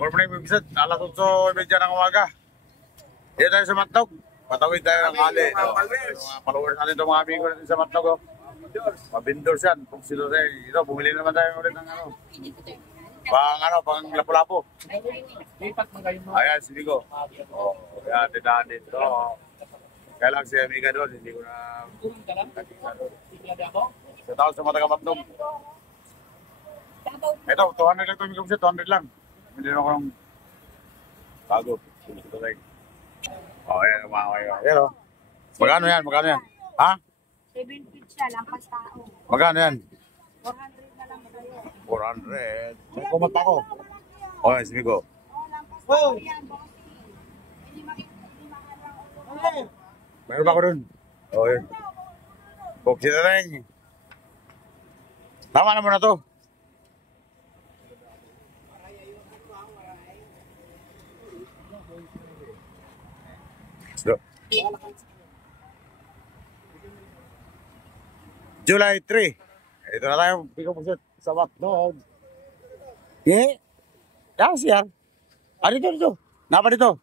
Good morning, Bibsat. Alas 8:30 ng umaga. Dito tayo sa Matnog. Patawid tayo ng hali. Mga followers natin ito, mga amigo natin sa Matnog. Mabindors yan. Kung sila ito, bumili naman tayo ulit ng pang lapu-lapu. Ayan, sige ko. Kaya tindahan dito. Kaya lang si amiga doon, hindi ko na nakita doon. Sa taon sa mga taga-Matnog. Ito, 200 lang ito, amigo, 200 lang. Hindi na ako ng bago. Ayan, kumakayo. Ayan, o. Magkano yan? Magkano yan? Ha? 7 pizza, lampas tao. Magkano yan? 400 na lang kayo. 400. May kumat ako. Okay, sige ko. Lampas tao yan, bossy. Hindi makakalaw. Mayroon ba ako dun? Oo, yun. Buksi na rin. Tama naman na to. So, July 3. Ito na tayo. Pick up sa Matnog. Eh? Kasi yan. Ah, dito. Napa dito?